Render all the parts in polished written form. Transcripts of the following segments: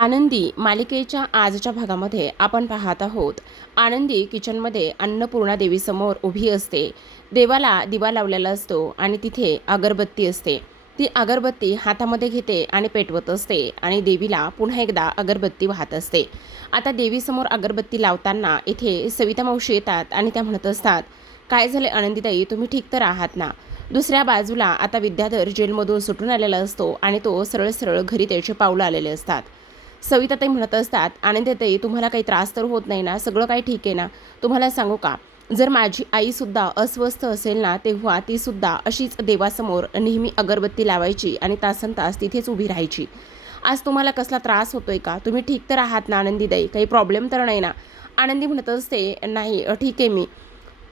आनंदी मालिकेच्या आजच्या भागामध्ये आपण पाहत आहोत. आनंदी किचनमध्ये अन्नपूर्णा देवीसमोर उभी असते. देवाला दिवा लावलेला असतो आणि तिथे अगरबत्ती असते. ती अगरबत्ती हातामध्ये घेते आणि पेटवत असते आणि देवीला पुन्हा एकदा अगरबत्ती वाहत असते. आता देवीसमोर अगरबत्ती लावताना इथे सविता मावशी येतात आणि त्या म्हणत असतात, काय झाले आनंदीताई, तुम्ही ठीक तर आहात ना? दुसऱ्या बाजूला आता विद्याधर जेलमधून सुटून आलेला असतो आणि तो सरळ सरळ घरी त्याचे पावलं आलेले असतात. सविताताई म्हणत असतात, आनंदीताई तुम्हाला काही त्रास तर होत नाही ना? सगळं काही ठीक आहे ना? तुम्हाला सांगू का, जर माझी आईसुद्धा अस्वस्थ असेल ना, तेव्हा तीसुद्धा अशीच देवासमोर नेहमी अगरबत्ती लावायची आणि तासनतास तिथेच उभी राहायची. आज तुम्हाला कसला त्रास होतोय का? तुम्ही ठीक तर आहात ना आनंदीताई? काही प्रॉब्लेम तर नाही ना? आनंदी म्हणत असते, नाही ठीक आहे मी.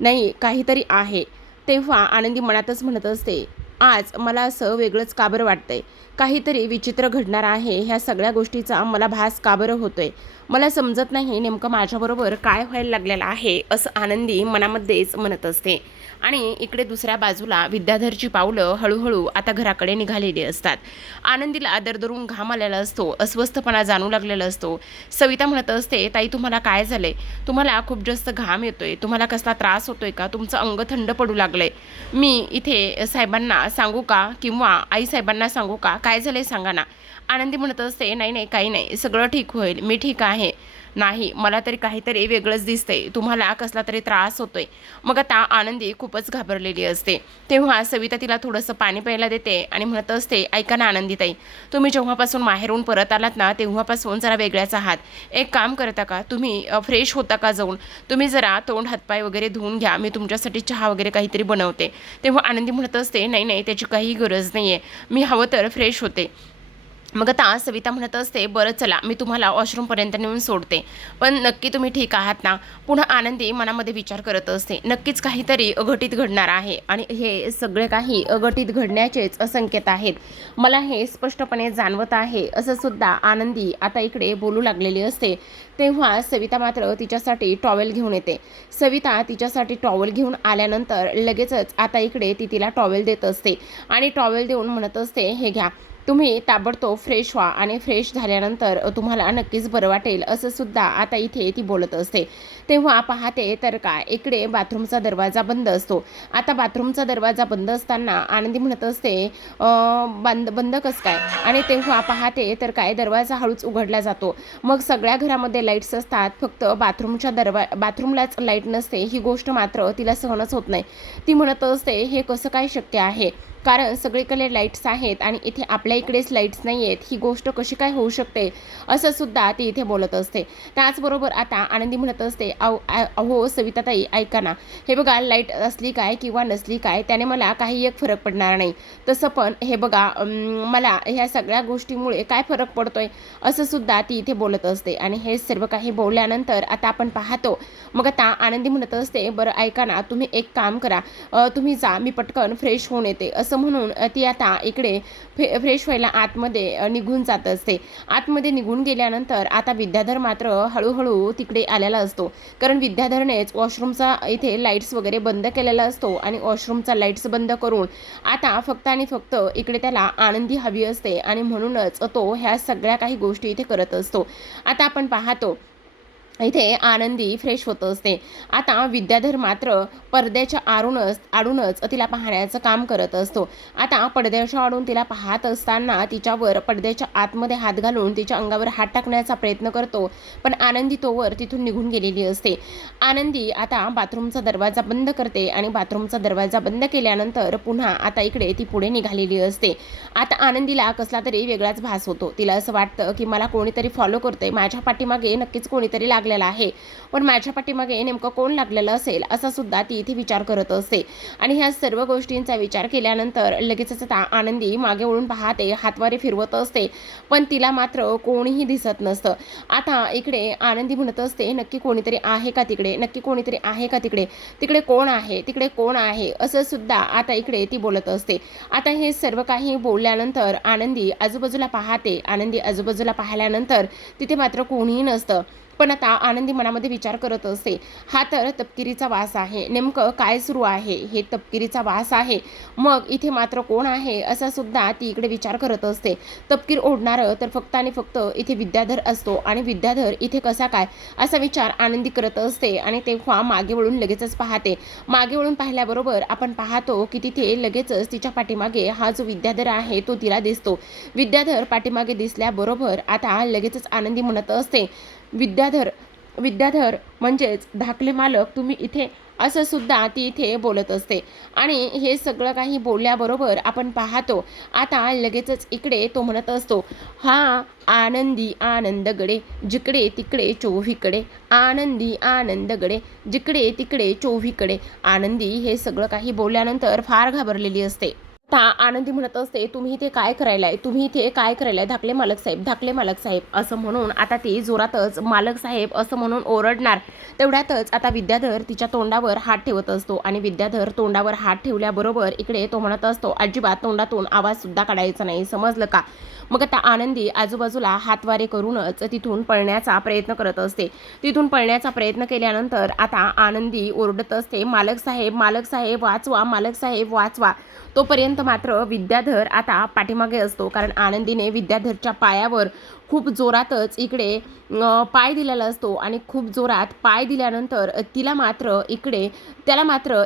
नाही काहीतरी आहे. तेव्हा आनंदी मनातच म्हणत असते, आज मला असं वेगळंच का बरं वाटतंय? काहीतरी विचित्र घडणार आहे, ह्या सगळ्या गोष्टीचा मला भास का बरं होतोय? मला समजत नाही नेमकं माझ्याबरोबर काय व्हायला लागलेलं आहे, असं आनंदी मनामध्येच म्हणत असते. आणि इकडे दुसऱ्या बाजूला विद्याधरची पावलं हळूहळू आता घराकडे निघालेली असतात. आनंदीला दरदरून घाम आलेला असतो, अस्वस्थपणा जाणू लागलेला असतो. सविता म्हणत असते, ताई तुम्हाला काय झालंय? तुम्हाला खूप जास्त घाम येतोय, तुम्हाला कसला त्रास होतोय का? तुमचं अंग थंड पडू लागलंय. मी इथे साहेबांना सांगू का किंवा आई साहेबांना सांगू का? काय झालंय सांगा ना? आनंदी म्हणत असते, नाही नाही काही नाही, सगळं ठीक होईल, मी ठीक आहे. नाही मला तरी काहीतरी वेगळंच दिसतंय, तुम्हाला कसला तरी त्रास होतोय. मग आता आनंदी खूपच घाबरलेली असते. तेव्हा सविता तिला थोडंसं पाणी प्यायला देते आणि म्हणत असते, ऐका ना आनंदीताई, तुम्ही जेव्हापासून माहेरून परत आलात ना, तेव्हापासून जरा वेगळ्याच आहात. एक काम करता का तुम्ही, फ्रेश होता का जाऊन? तुम्ही जरा तोंड हातपाय वगैरे धुवून घ्या, मी तुमच्यासाठी चहा वगैरे काहीतरी बनवते. तेव्हा आनंदी म्हणत असते, नाही नाही त्याची काही गरज नाही आहे, मी हवं तर फ्रेश होते. मग आता सविता म्हणत असते, बरं चला मी तुम्हाला वॉशरूमपर्यंत नेऊन सोडते, पण नक्की तुम्ही ठीक आहात ना? पुन्हा आनंदी मनामध्ये विचार करत असते, नक्कीच काहीतरी अघटित घडणार आहे आणि हे सगळे काही अघटित घडण्याचेच संकेत आहेत, मला हे स्पष्टपणे जाणवत आहे, असं सुद्धा आनंदी आता इकडे बोलू लागलेली असते. तेव्हा सविता मात्र तिच्यासाठी टॉवेल घेऊन येते. सविता तिच्यासाठी टॉवेल घेऊन आल्यानंतर लगेचच आता इकडे ती तिला टॉवेल देत असते आणि टॉवेल देऊन म्हणत असते, हे घ्या, तुम्ही ताबडतोब फ्रेश व्हा आणि फ्रेश झाल्यानंतर तुम्हाला नक्कीच बरं वाटेल, असं सुद्धा आता इथे ती बोलत असते. तेव्हा पाहते तर काय, इकडे बाथरूमचा दरवाजा बंद असतो. आता बाथरूमचा दरवाजा बंद असताना आनंदी म्हणत असते, बंद बंद कसं काय? आणि तेव्हा पाहते तर काय, दरवाजा हळूच उघडला जातो. मग सगळ्या घरामध्ये लाईट्स असतात, फक्त बाथरूमलाच लाईट नसते. ही गोष्ट मात्र तिला सहनच होत नाही. ती म्हणत असते, हे कसं काय शक्य आहे? कारण सगळीकडे लाईट्स आहेत आणि इथे आपल्या इकडेच लाईट्स नाही आहेत, ही गोष्ट कशी काय होऊ शकते? असं सुद्धा ती इथे बोलत असते. त्याचबरोबर आता आनंदी म्हणत असते, अहो सविताताई ऐका ना, हे बघा लाईट असली काय किंवा नसली काय, त्याने मला काही एक फरक पडणार नाही. तसं पण हे बघा, मला ह्या सगळ्या गोष्टीमुळे काय फरक पडतोय, असं सुद्धा ती इथे बोलत असते. आणि हे सर्व काही बोलल्यानंतर आता आपण पाहतो, मग आता आनंदी म्हणत असते, बरं ऐका ना, तुम्ही एक काम करा, तुम्ही जा, मी पटकन फ्रेश होऊन येते, असं म्हणून ती आता इकडे फ्रेश व्हायला आतमध्ये निघून जात असते. आतमध्ये निघून गेल्यानंतर आता विद्याधर मात्र हळूहळू तिकडे आलेला असतो, कारण विद्याधरनेच वॉशरूमचा इथे लाईट्स वगैरे बंद केलेला असतो आणि वॉशरूमचा लाईट्स बंद करून आता फक्त आणि फक्त इकडे त्याला आनंदी हवी असते आणि म्हणूनच तो ह्या सगळ्या काही गोष्टी इथे करत असतो. आता आपण पाहतो इथे आनंदी फ्रेश होत असते. आता विद्याधर मात्र पडद्याच्या आडूनच तिला पाहण्याचं काम करत असतो. आता पडद्याच्या आडून तिला पाहत असताना तिच्यावर पडद्याच्या आतमध्ये हात घालून तिच्या अंगावर हात टाकण्याचा प्रयत्न करतो, पण आनंदी तोवर तिथून निघून गेलेली असते. आनंदी आता बाथरूमचा दरवाजा बंद करते आणि बाथरूमचा दरवाजा बंद केल्यानंतर पुन्हा आता इकडे ती पुढे निघालेली असते. आता आनंदीला कसला तरी वेगळाच भास होतो. तिला असं वाटतं की मला कोणीतरी फॉलो करतंय, माझ्या पाठीमागे नक्कीच कोणीतरी लागलेला आहे, पण माझ्या पाठीमागे नेमकं कोण लागलेलं असेल, असा सुद्धा ती इथे विचार करत असते. आणि ह्या सर्व गोष्टींचा विचार केल्यानंतर लगेचच आता आनंदी मागे वळून पाहते, हातवारे फिरवत असते, पण तिला मात्र कोणीही दिसत नसतं. आता इकडे आनंदी म्हणत असते, नक्की कोणीतरी आहे का तिकडे? नक्की कोणीतरी आहे का तिकडे? तिकडे कोण आहे? तिकडे कोण आहे? असं सुद्धा आता इकडे ती बोलत असते. आता हे सर्व काही बोलल्यानंतर आनंदी आजूबाजूला पाहते. आनंदी आजूबाजूला पाहिल्यानंतर तिथे मात्र कोणीही नसतं. पण आता आनंदी मनामध्ये विचार करत असते, हा तर तपकिरीचा वास आहे, नेमकं काय सुरू आहे, हे तपकिरीचा वास आहे, मग इथे मात्र कोण आहे, असा सुद्धा ती इकडे विचार करत असते. तपकीर ओढणारं तर फक्त आणि फक्त इथे विद्याधर असतो आणि विद्याधर इथे कसा काय, असा विचार आनंदी करत असते. आणि तेव्हा मागे वळून लगेचच पाहते. मागे वळून पाहिल्याबरोबर आपण पाहतो की तिथे लगेचच तिच्या पाठीमागे हा जो विद्याधर आहे तो तिला दिसतो. विद्याधर पाठीमागे दिसल्याबरोबर आता लगेचच आनंदी म्हणत असते, विद्याधर विद्याधर म्हणजेच धाकले मालक तुम्ही इथे, असं सुद्धा ती इथे बोलत असते. आणि हे सगळं काही बोलल्याबरोबर आपण पाहतो आता लगेचच इकडे तो म्हणत असतो, हा आनंदी आनंदगडे जिकडे तिकडे चोहीकडे, आनंदी आनंदगडे जिकडे तिकडे चोहीकडे. आनंदी हे सगळं काही बोलल्यानंतर फार घाबरलेली असते. आता आनंदी म्हणत असते, तुम्ही इथे काय करायलाय, तुम्ही इथे काय करायलाय धाकले मालक साहेब, धाकले मालक साहेब, असं म्हणून आता ती जोरातच मालक साहेब असं म्हणून ओरडणार. तेवढ्यातच आता विद्याधर तिच्या तोंडावर हात ठेवत असतो आणि विद्याधर तोंडावर हात ठेवल्याबरोबर इकडे तो म्हणत असतो, अजिबात तोंडातून आवाज सुद्धा काढायचा नाही, समजलं का. मग आता आनंदी आजूबाजूला हातवारे करूनच तिथून पळण्याचा प्रयत्न करत असते. तिथून पळण्याचा प्रयत्न केल्यानंतर आता आनंदी ओरडत असते, मालक साहेब वाचवा, मालक साहेब वाचवा. तोपर्यंत मात्र विद्याधर आता पाठीमागे असतो, कारण आनंदीने विद्याधरच्या पायावर खूप जोरातच इकडे पाय दिलेला असतो आणि खूप जोरात पाय दिल्यानंतर त्याला मात्र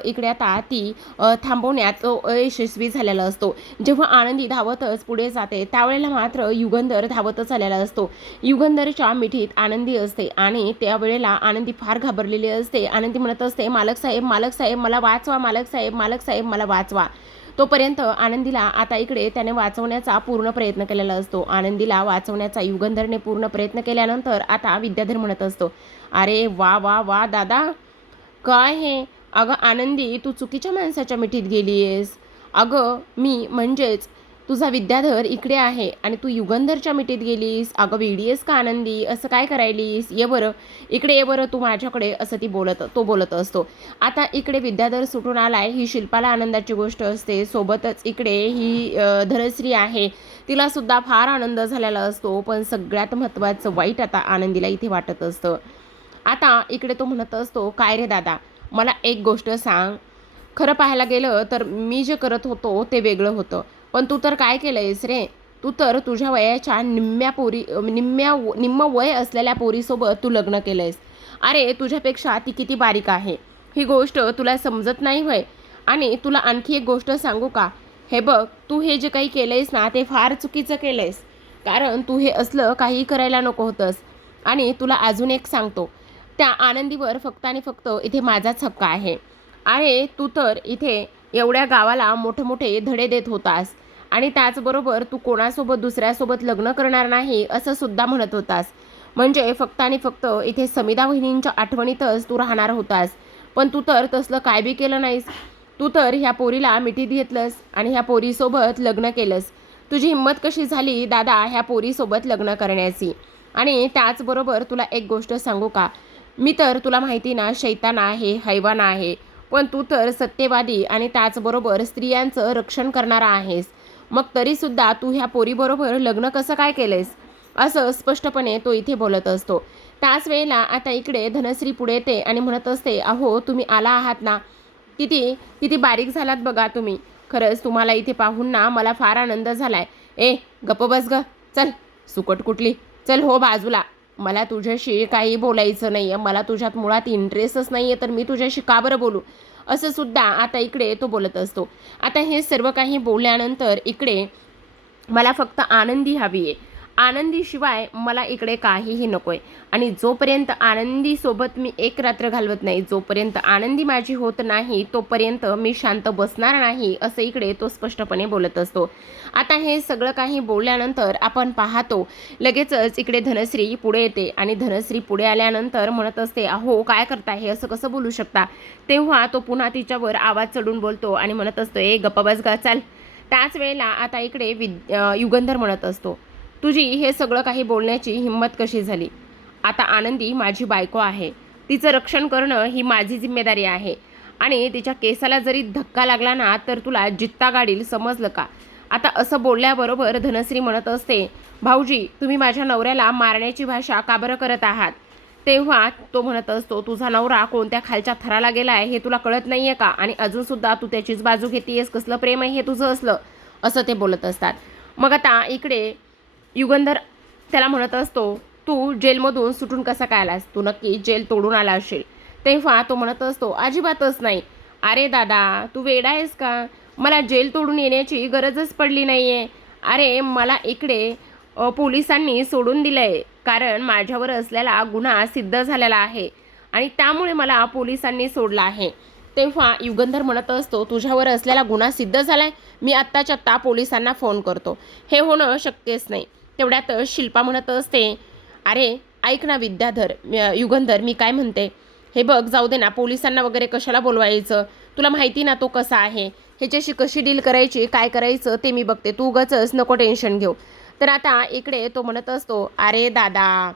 इकडे आता ती थांबवण्यात यशस्वी झालेला असतो. जेव्हा आनंदी धावतच पुढे जाते त्यावेळेला मात्र युगंधर धावतच आलेला असतो. युगंधरच्या मिठीत आनंदी असते आणि त्यावेळेला आनंदी फार घाबरलेली असते. आनंदी म्हणत असते, मालक साहेब मला वाचवा, मालक साहेब मला वाचवा. तोपर्यंत आनंदीला आता इकडे त्याने वाचवण्याचा पूर्ण प्रयत्न केलेला असतो. आनंदीला वाचवण्याचा युगंधरने पूर्ण प्रयत्न केल्यानंतर आता विद्याधर म्हणत असतो, अरे वा वा वा दादा, काय हे, अगं आनंदी तू चुकीच्या माणसाच्या मिठीत गेलीयस. अगं मी म्हणजेच तुझा विद्याधर इकडे आहे आणि तू युगंधरच्या मिठीत गेलीस. अगं वेडीयस का आनंदी, असं काय करायलीस, ये बरं इकडे, ये बरं तू माझ्याकडे, असं तो बोलत असतो. आता इकडे विद्याधर सुटून आलाय ही शिल्पाला आनंदाची गोष्ट असते. सोबतच इकडे ही धनश्री आहे, तिला सुद्धा फार आनंद झालेला असतो. पण सगळ्यात महत्त्वाचं वाईट आता आनंदीला इथे वाटत असतं. आता इकडे तो म्हणत असतो, काय रे दादा, मला एक गोष्ट सांग, खरं पाहायला गेलं तर मी जे करत होतो ते वेगळं होतं, पण तू तर काय केलंयस रे, तू तर तुझ्या वयाच्या निम्म वय असलेल्या पोरीसोबत तू लग्न केलंयस. अरे तुझ्यापेक्षा ती किती बारीक आहे, ही गोष्ट तुला समजत नाही होय. आणि तुला आणखी एक गोष्ट सांगू का, हे बघ तू हे जे काही केलंयस ना ते फार चुकीचं केलंयस, कारण तू हे असलं काही करायला नको होतंस. आणि तुला अजून एक सांगतो, त्या आनंदीवर फक्त आणि फक्त इथे माझाच हक्क आहे. अरे तू तर इथे एवढ्या गावाला मोठे धडे देत होतास आणि त्याचबरोबर तू कोणासोबत दुसऱ्यासोबत लग्न करणार नाही असं सुद्धा म्हणत होतास. म्हणजे फक्त आणि फक्त इथे समिधा वहिनींच्या आठवणीतच तू राहणार होतास. पण तू तर तसलं काय बी केलं नाहीस. तू तर ह्या पोरीला मिठीत घेतलंस आणि ह्या पोरीसोबत लग्न केलंस. तुझी हिंमत कशी झाली दादा ह्या पोरीसोबत लग्न करण्याची. आणि त्याचबरोबर तुला एक गोष्ट सांगू का, मी तर तुला माहिती ना शैतान आहे, हैवान आहे, पण तू तर सत्यवादी आणि त्याचबरोबर स्त्रियांचं रक्षण करणारा आहेस. मग तरीसुद्धा तू ह्या पोरीबरोबर लग्न कसं काय केलंयस, असं स्पष्टपणे तो इथे बोलत असतो. त्याच वेळेला आता इकडे धनश्री पुढे येते आणि म्हणत असते, अहो तुम्ही आला आहात ना, किती किती बारीक झालात बघा तुम्ही. खरंच तुम्हाला इथे पाहून ना मला फार आनंद झालाय. ए गप्प बस ग, चल सुकट कुठली, चल हो बाजूला, मला तुझ्याशी काही बोलायचं नाही आहे, मला तुझ्यात मुळात इंटरेस्टच नाही आहे, तर मी तुझ्याशी का बरं बोलू, असं सुद्धा आता इकडे तो बोलत असतो. आता हे सर्व काही बोलल्यानंतर इकडे मला फक्त आनंदी हवी आहे, आनंदीशिवाय मला इकडे काहीही नको आहे. आणि जोपर्यंत आनंदीसोबत मी एक रात्र घालवत नाही, जोपर्यंत आनंदी माझी होत नाही तोपर्यंत मी शांत बसणार नाही, असं इकडे तो स्पष्टपणे बोलत असतो. आता हे सगळं काही बोलल्यानंतर आपण पाहतो लगेचच इकडे धनश्री पुढे येते आणि धनश्री पुढे आल्यानंतर म्हणत असते, अहो काय करताय, हे असं कसं बोलू शकता. तेव्हा तो पुन्हा तिच्यावर आवाज चढून बोलतो आणि म्हणत असतो, ए गप्प बस गा चल. त्याच वेळेला आता इकडे युगंधर म्हणत असतो, तुझी हे सगळं काही बोलण्याची हिंमत कशी झाली. आता आनंदी माझी बायको आहे, तिचं रक्षण करणं ही माझी जिम्मेदारी आहे आणि तिच्या केसाला जरी धक्का लागला ना तर तुला जित्ता गाडील, समजलं का. आता असं बोलल्याबरोबर धनश्री म्हणत असते, भाऊजी तुम्ही माझ्या नवऱ्याला मारण्याची भाषा का बरं करत आहात. तेव्हा तो म्हणत असतो, तुझा नवरा कोणत्या खालच्या थराला गेला आहे हे तुला कळत नाही आहे का, आणि अजूनसुद्धा तू त्याचीच बाजू घेतेस, कसलं प्रेम आहे हे तुझं असलं, असं ते बोलत असतात. मग आता इकडे युगंधर त्याला म्हणत असतो, तू जेलमधून सुटून कसा काय आलास, तू नक्की जेल तोडून आला असेल. तेव्हा तो म्हणत असतो, अजिबातच नाही. अरे दादा, तू वेडा आहेस का, मला जेल तोडून येण्याची गरजच पडली नाही आहे. अरे मला इकडे पोलिसांनी सोडून दिलं आहे, कारण माझ्यावर असलेला गुन्हा सिद्ध झालेला आहे आणि त्यामुळे मला पोलिसांनी सोडलं आहे. तेव्हा युगंधर म्हणत असतो, तुझ्यावर असलेला गुन्हा सिद्ध झाला आहे, मी आत्ताच्या आत्ता पोलिसांना फोन करतो. हे होणं शक्यच नाही. तेवढ्यात शिल्पा म्हणत असते, अरे ऐक ना विद्याधर, युगंधर मी काय म्हणते, हे बघ जाऊ दे ना, पोलिसांना वगैरे कशाला बोलवायचं, तुला माहिती ना तो कसा आहे, ह्याच्याशी कशी डील करायची, काय करायचं ते मी बघते, तू उगाचच नको टेन्शन घेऊ. तर आता इकडे तो म्हणत असतो, अरे दादा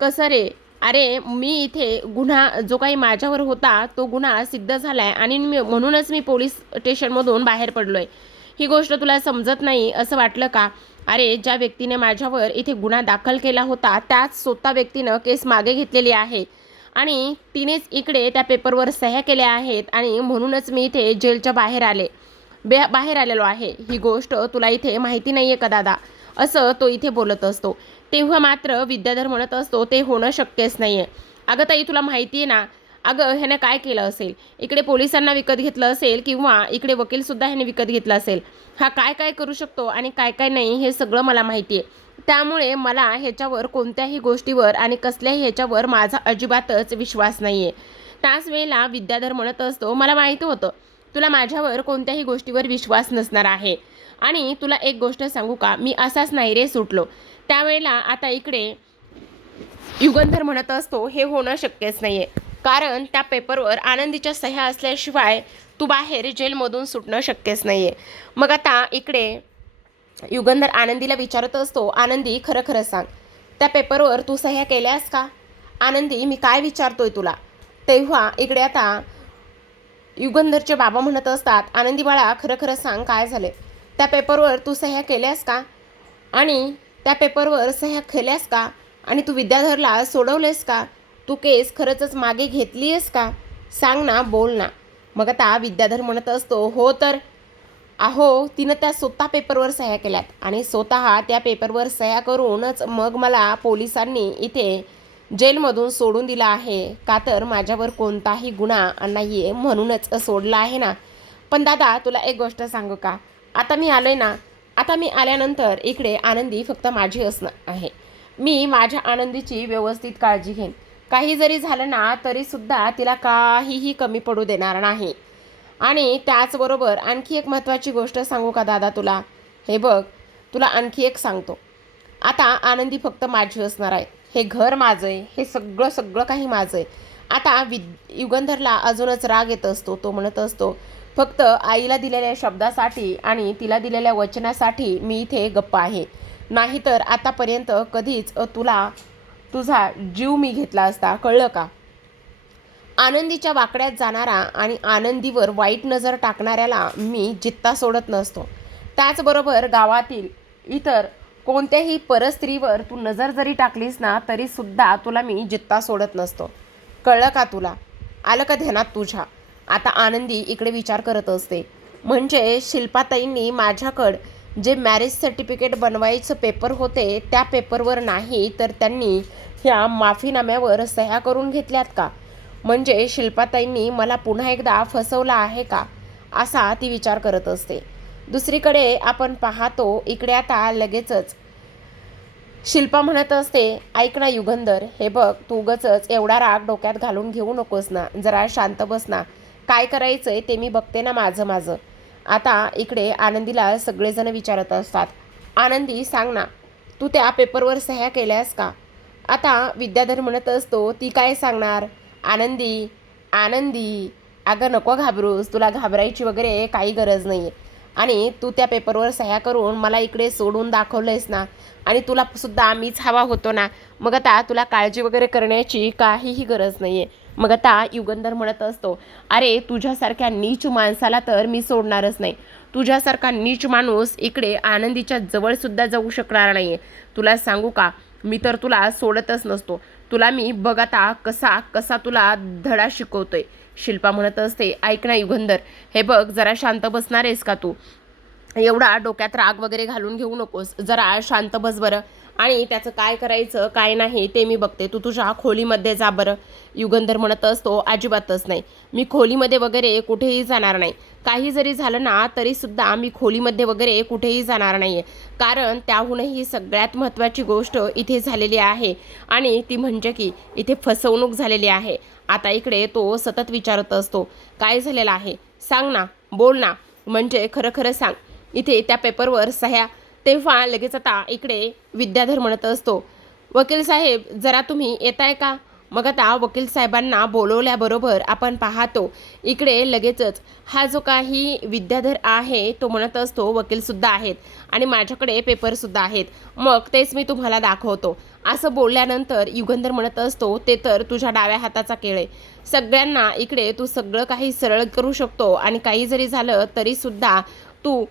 कसं रे, अरे मी इथे गुन्हा जो काही माझ्यावर होता तो गुन्हा सिद्ध झाला आहे आणि म्हणूनच मी पोलीस स्टेशनमधून बाहेर पडलो आहे. ही गोष्ट तुला समजत नाही असं वाटलं का. अरे ज्या व्यक्तीने माझ्यावर इथे गुन्हा दाखल केला होता त्याच स्वतः व्यक्तीनं केस मागे घेतलेली आहे आणि तिनेच इकडे त्या पेपरवर सह्या केल्या आहेत आणि म्हणूनच मी इथे जेलच्या बाहेर आलेलो आहे. ही गोष्ट तुला इथे माहिती नाही आहे का दादा, असं तो इथे बोलत असतो. तेव्हा मात्र विद्याधर म्हणत असतो, ते होणं शक्यच नाही आहे. अगं ताई तुला माहिती आहे ना, अगं ह्याने काय केलं असेल, इकडे पोलिसांना विकत घेतलं असेल किंवा इकडे वकीलसुद्धा ह्याने विकत घेतला असेल. हा काय काय करू शकतो आणि काय काय नाही हे सगळं मला माहिती आहे. त्यामुळे मला ह्याच्यावर कोणत्याही गोष्टीवर आणि कसल्याही ह्याच्यावर माझा अजिबातच विश्वास नाही आहे. त्याच वेळेला विद्याधर म्हणत असतो, मला माहिती होतं तुला माझ्यावर कोणत्याही गोष्टीवर विश्वास नसणार आहे आणि तुला एक गोष्ट सांगू का, मी असाच नाही रे सुटलो. त्यावेळेला आता इकडे युगंधर म्हणत असतो, हे होणं शक्यच नाही आहे, कारण त्या पेपरवर आनंदीच्या सह्या असल्याशिवाय तू बाहेर जेलमधून सुटणं शक्यच नाही आहे. मग आता इकडे युगंधर आनंदीला विचारत असतो, आनंदी खरं खरं सांग, त्या पेपरवर तू सह्या केल्यास का. आनंदी मी काय विचारतोय तुला. तेव्हा इकडे आता युगंधरचे बाबा म्हणत असतात, आनंदी बाळा खरं खरं सांग काय झाले, त्या पेपरवर तू सह्या केल्यास का आणि त्या पेपरवर सह्या केल्यास का आणि तू विद्याधरला सोडवलेस का, तू केस खरंच मागे घेतली आहेस का, सांग ना, बोल ना. मग आता विद्याधर म्हणत असतो, हो तर अहो तिनं त्या स्वतः पेपरवर सह्या केल्यात आणि स्वतः त्या पेपरवर सह्या करूनच मग मला पोलिसांनी इथे जेलमधून सोडून दिला आहे, का तर माझ्यावर कोणताही गुन्हा नाही आहे म्हणूनच सोडला आहे ना. पण दादा तुला एक गोष्ट सांगू का, आता मी आलोय ना, आता मी आल्यानंतर इकडे आनंदी फक्त माझी असणं आहे. मी माझ्या आनंदीची व्यवस्थित काळजी घेईन. काही जरी झालं ना तरीसुद्धा तिला काहीही कमी पडू देणार नाही. आणि त्याचबरोबर आणखी एक महत्त्वाची गोष्ट सांगू का दादा तुला, हे बघ तुला आणखी एक सांगतो, आता आनंदी फक्त माझी असणार आहे, हे घर माझं आहे, हे सगळं सगळं काही माझं आहे. आता युगंधरला अजूनच राग येत असतो. तो म्हणत असतो, फक्त आईला दिलेल्या शब्दासाठी आणि तिला दिलेल्या वचनासाठी मी इथे गप्प आहे, नाहीतर आतापर्यंत कधीच तुझा जीव मी घेतला असता, कळलं का. आनंदीच्या वाकड्यात जाणारा आणि आनंदीवर वाईट नजर टाकणाऱ्याला मी जित्ता सोडत नसतो. त्याचबरोबर गावातील इतर कोणत्याही परस्त्रीवर तू नजर जरी टाकलीस ना तरीसुद्धा तुला मी जित्ता सोडत नसतो, कळलं का तुला, आलं का ध्यानात तुझ्या. आता आनंदी इकडे विचार करत असते, म्हणजे शिल्पाताईंनी माझ्याकडं जे मॅरेज सर्टिफिकेट बनवायचं पेपर होते त्या पेपरवर नाही तर त्यांनी ह्या माफीनाम्यावर सह्या करून घेतल्यात का, म्हणजे शिल्पाताईंनी मला पुन्हा एकदा फसवलं आहे का, असा ती विचार करत असते. दुसरीकडे आपण पाहतो इकडे आता लगेचच शिल्पा म्हणत असते, ऐक ना युगंधर, हे बघ तू उगाचच एवढा राग डोक्यात घालून घेऊ नकोस ना, जरा शांत बस ना, काय करायचंय ते मी बघते ना माझं. आता इकडे आनंदीला सगळेजण विचारत असतात, आनंदी सांग ना, तू त्या पेपरवर सह्या केल्यास का. आता विद्याधर म्हणत असतो, ती काय सांगणार. आनंदी अगं नको घाबरूस, तुला घाबरायची वगैरे काही गरज नाही आहे आणि तू त्या पेपरवर सह्या करून मला इकडे सोडून दाखवलंयस ना आणि तुला सुद्धा मीच हवा होतो ना, मग आता तुला काळजी वगैरे करण्याची काहीही गरज नाही आहे. मग आता युगंधर म्हणत असतो, अरे तुझ्यासारख्या नीच माणसाला तर मी सोडणारच नाही, तुझ्यासारखा नीच माणूस इकडे आनंदीच्या जवळसुद्धा जाऊ शकणार नाही आहे. तुला सांगू का, मी तर तुला सोडतच नसतो. तुला मी बघ आता कसा कसा तुला धडा शिकवतोय. शिल्पा म्हणत असते, ऐक ना युगंधर, हे बघ जरा शांत बसणार आहेस का तू? एवढा डोक्यात राग वगैरे घालून घेऊ नकोस, जरा शांत बस बरं. आणि त्याचं काय करायचं काय नाही ते मी बघते, तू तुझ्या खोलीमध्ये जा बरं. युगंधर म्हणत असतो, अजिबातच नाही, मी खोलीमध्ये वगैरे कुठेही जाणार नाही. काही जरी झालं ना तरीसुद्धा मी खोलीमध्ये वगैरे कुठेही जाणार नाही आहे. कारण त्याहूनही सगळ्यात महत्त्वाची गोष्ट इथे झालेली आहे आणि ती म्हणजे की इथे फसवणूक झालेली आहे. आता इकडे तो सतत विचारत असतो, काय झालेलं आहे सांग ना, बोल ना, म्हणजे खरं खरं सांग. इथे त्या पेपरवर सह्या. तेव्हा लगेच आता इकडे विद्याधर म्हणत असतो, वकील साहेब जरा तुम्ही येताय का? मग आता वकील साहेबांना बोलवल्याबरोबर आपण पाहतो इकडे लगेचच हा जो काही विद्याधर आहे तो म्हणत असतो, वकीलसुद्धा आहेत आणि माझ्याकडे पेपरसुद्धा आहेत, मग तेच मी तुम्हाला दाखवतो. असं बोलल्यानंतर युगंधर म्हणत असतो, ते तर तुझ्या डाव्या हाताचा खेळ आहे. सगळ्यांना इकडे तू सगळं काही सरळ करू शकतो आणि काही जरी झालं तरीसुद्धा तू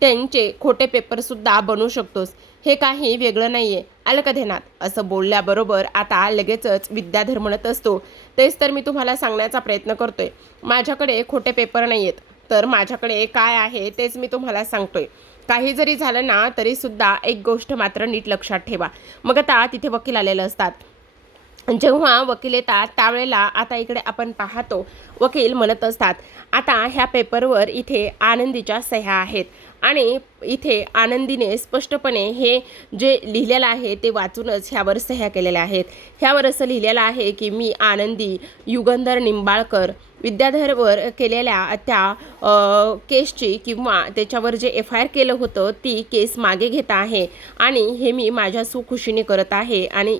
त्यांचे खोटे पेपरसुद्धा बनवू शकतोस. हे काही वेगळं नाही आहे, आलं का ध्यानात? असं बोलल्याबरोबर आता लगेचच विद्याधर म्हणत असतो, तेच तर मी तुम्हाला सांगण्याचा प्रयत्न करतोय. माझ्याकडे खोटे पेपर नाही आहेत, तर माझ्याकडे काय आहे तेच मी तुम्हाला सांगतोय. काही जरी झालं ना तरीसुद्धा एक गोष्ट मात्र नीट लक्षात ठेवा. मग आता तिथे वकील आलेले असतात. जेव्हा वकील येतात त्यावेळेला आता इकडे आपण पाहतो वकील म्हणत असतात, आता ह्या पेपरवर इथे आनंदीच्या सह्या आहेत आणि इथे आनंदीने स्पष्टपणे हे जे लिहिलेलं आहे ते वाचूनच ह्यावर सह्या केलेल्या आहेत. ह्यावर असं लिहिलेलं आहे की मी आनंदी युगंधर निंबाळकर विद्याधरवर केलेल्या त्या केसची किंवा त्याच्यावर जे FIR केलं होतं ती केस मागे घेत आहे आणि हे मी माझ्या सुखुशीने करत आहे आणि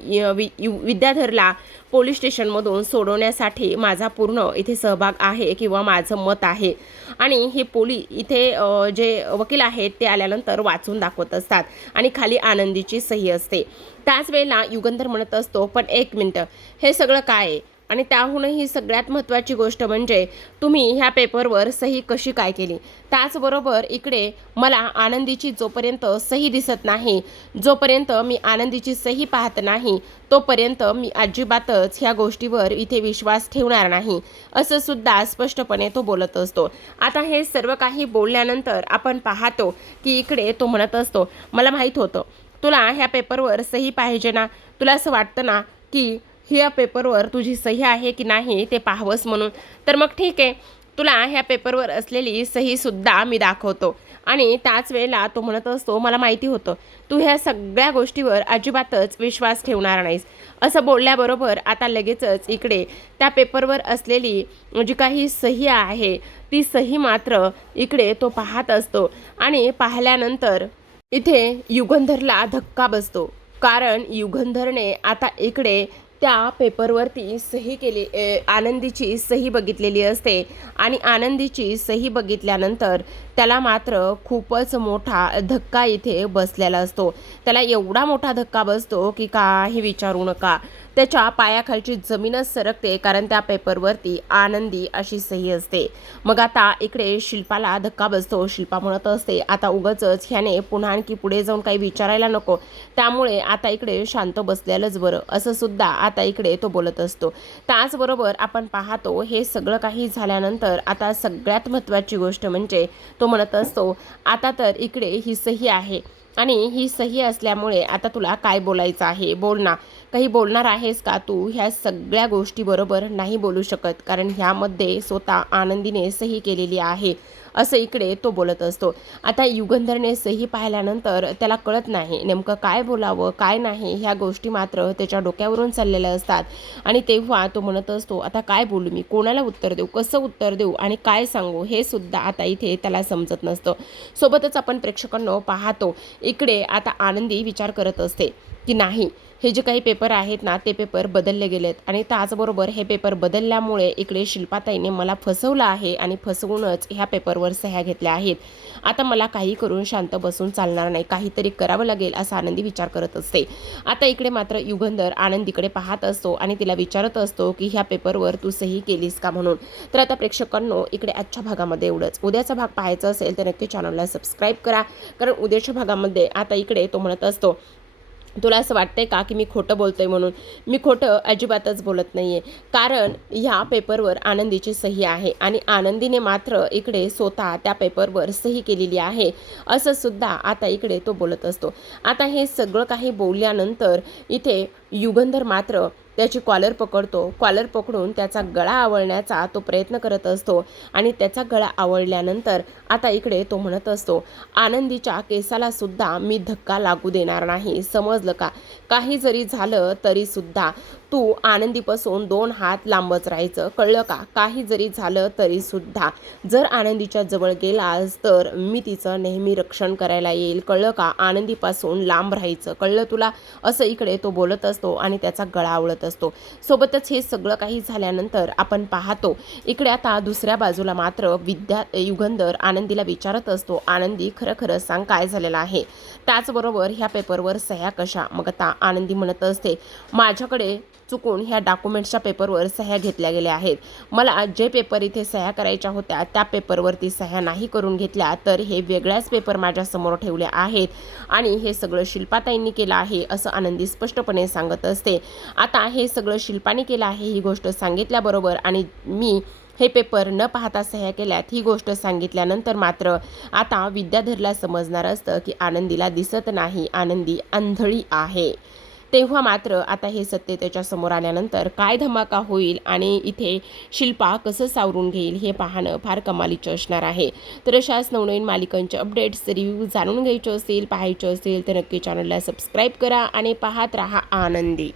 विद्याधरला पोलीस स्टेशनमधून सोडवण्यासाठी माझा पूर्ण इथे सहभाग आहे किंवा माझं मत आहे. आणि हे इथे जे वकील आहेत ते आल्यानंतर वाचून दाखवत असतात आणि खाली आनंदीची सही असते. त्याच वेळेला युगंधर म्हणत असतो, पण एक मिनटं, हे सगळं काय आहे? आणि त्याहूनही सगळ्यात महत्त्वाची गोष्ट म्हणजे तुम्ही ह्या पेपरवर सही कशी काय केली? त्याचबरोबर इकडे मला आनंदीची जोपर्यंत सही दिसत नाही, जोपर्यंत मी आनंदीची सही पाहत नाही, तोपर्यंत मी अजिबातच ह्या गोष्टीवर इथे विश्वास ठेवणार नाही, असं सुद्धा स्पष्टपणे तो बोलत असतो. आता हे सर्व काही बोलल्यानंतर आपण पाहतो की इकडे तो म्हणत असतो, मला माहीत होतं तुला ह्या पेपरवर सही पाहिजे ना, तुला असं वाटतं ना की ह्या पेपरवर तुझी सही आहे की नाही ते पाहावंस म्हणून, तर मग ठीक आहे, तुला ह्या पेपरवर असलेली सहीसुद्धा मी दाखवतो. आणि त्याच वेळेला तो म्हणत असतो, मला माहिती होतं तू ह्या सगळ्या गोष्टीवर अजिबातच विश्वास ठेवणार नाहीस. असं बोलल्याबरोबर आता लगेचच इकडे त्या पेपरवर असलेली जी काही सही आहे ती सही मात्र इकडे तो पाहत असतो आणि पाहिल्यानंतर इथे युगंधरला धक्का बसतो. कारण युगंधरने आता इकडे त्या पेपरवरती सही केली, आनंदीची सही बघितलेली असते आणि आनंदीची सही बघितल्यानंतर त्याला मात्र खूपच मोठा धक्का इथे बसलेला असतो. त्याला एवढा मोठा धक्का बसतो की काही विचारू नका, त्याच्या पायाखालची जमीनच सरकते, कारण त्या पेपरवरती आनंदी अशी सही असते. मग आता इकडे शिल्पाला धक्का बसतो. शिल्पा म्हणत असते, आता उगाचच ह्याने पुन्हा आणखी पुढे जाऊन काही विचारायला नको, त्यामुळे आता इकडे शांत बसलेलंच बरं, असं सुद्धा आता इकडे तो बोलत असतो. त्याचबरोबर आपण पाहतो हे सगळं काही झाल्यानंतर आता सगळ्यात महत्त्वाची गोष्ट म्हणजे तो म्हणत असतो, आता तर इकडे ही सही आहे आणि ही सही असल्यामुळे आता तुला काय बोलायचं आहे, बोल ना. काही बोलणार आहेस का तू? ह्या सगळ्या गोष्टी बरोबर नाही बोलू शकत, कारण ह्यामध्ये स्वतः आनंदीने सही केलेली आहे, असं इकडे तो बोलत असतो. आता युगंधरने सही पाहिल्यानंतर त्याला कळत नाही नेमकं काय बोलावं काय नाही, ह्या गोष्टी मात्र त्याच्या डोक्यावरून चाललेल्या असतात. आणि तेव्हा तो म्हणत असतो, आता काय बोलू मी, कोणाला उत्तर देऊ, कसं उत्तर देऊ आणि काय सांगू, हे सुद्धा आता इथे त्याला समजत नसतं. सोबतच आपण प्रेक्षकांनो पाहतो इकडे आता आनंदी विचार करत असते की नाही, हे जे काही पेपर आहेत ना ते पेपर बदलले गेलेत आणि त्याचबरोबर हे पेपर बदलल्यामुळे इकडे शिल्पाताईने मला फसवलं आहे आणि फसवूनच ह्या पेपरवर सह्या घेतल्या आहेत. आता मला काही करून शांत बसून चालणार नाही, काहीतरी करावं लागेल असा आनंदी विचार करत असते. आता इकडे मात्र युगंधर आनंदीकडे पाहत असतो आणि तिला विचारत असतो की ह्या पेपरवर तू सही केलीस का म्हणून. तर आता प्रेक्षकांनो इकडे आजच्या भागामध्ये एवढंच. उद्याचा भाग पाहायचा असेल तर नक्की चॅनलला सबस्क्राईब करा, कारण उद्याच्या भागामध्ये आता इकडे तो म्हणत असतो, तुला असं वाटतंय का की मी खोटं बोलतोय म्हणून? मी खोटं अजिबातच बोलत नाहीये. कारण ह्या पेपरवर आनंदीची सही आहे आणि आनंदीने मात्र इकडे स्वतः त्या पेपरवर सही केलेली आहे, असं सुद्धा आता इकडे तो बोलत असतो. आता हे सगळं काही बोलल्यानंतर इथे युगंधर मात्र त्याची कॉलर पकडतो. कॉलर पकडून त्याचा गळा आवळण्याचा तो प्रयत्न करत असतो आणि त्याचा गळा आवळल्यानंतर आता इकडे तो म्हणत असतो, आनंदीच्या केसाला सुद्धा मी धक्का लागू देणार नाही, समजलं का? काही जरी झालं तरी सुद्धा तू आनंदीपासून 2 हात लांबच राहायचं, कळलं का? काही जरी झालं तरी सुद्धा जर आनंदीच्या जवळ गेलास तर मी तिचं नेहमी रक्षण करायला येईल, कळलं का? आनंदीपासून लांब राहायचं, कळलं तुला? असं इकडे तो बोलत असतो आणि त्याचा गळा आवळत असतो. सोबतच हे सगळं काही झाल्यानंतर आपण पाहतो इकडे आता दुसऱ्या बाजूला मात्र युगंधर आनंदीला विचारत असतो, आनंदी खरं खरं सांग काय झालेलं आहे? त्याचबरोबर ह्या पेपरवर सह्या कशा? मग आता आनंदी म्हणत असते, माझ्याकडे चुकून ह्या डॉक्युमेंट्सच्या पेपरवर सह्या घेतल्या गेल्या आहेत. मला जे पेपर इथे सह्या करायच्या होत्या त्या पेपरवरती सह्या नाही करून घेतल्या, तर हे वेगळ्याच पेपर माझ्यासमोर ठेवले आहेत आणि हे सगळं शिल्पाताईंनी केलं आहे, असं आनंदी स्पष्टपणे सांगत असते. आता हे सगळं शिल्पाने केलं आहे ही गोष्ट सांगितल्याबरोबर आणि मी हे पेपर न पाहता सह्या केल्यात ही गोष्ट सांगितल्यानंतर मात्र आता विद्याधरला समजणार असतं की आनंदीला दिसत नाही, आनंदी आंधळी आहे. तेव्हा मात्र आता हे सत्य त्याच्या समोर आल्यानंतर काय धमाका होईल आणि इथे शिल्पा कसं सावरून घेईल हे पाहणं फार कमालीचं असणार आहे. तर अशाच नवनवीन मालिकांचे अपडेट्स रिव्ह्यू जाणून घ्यायचे असतील, पाहायचे असेल तर नक्की चॅनलला सबस्क्राईब करा आणि पाहत राहा आनंदी.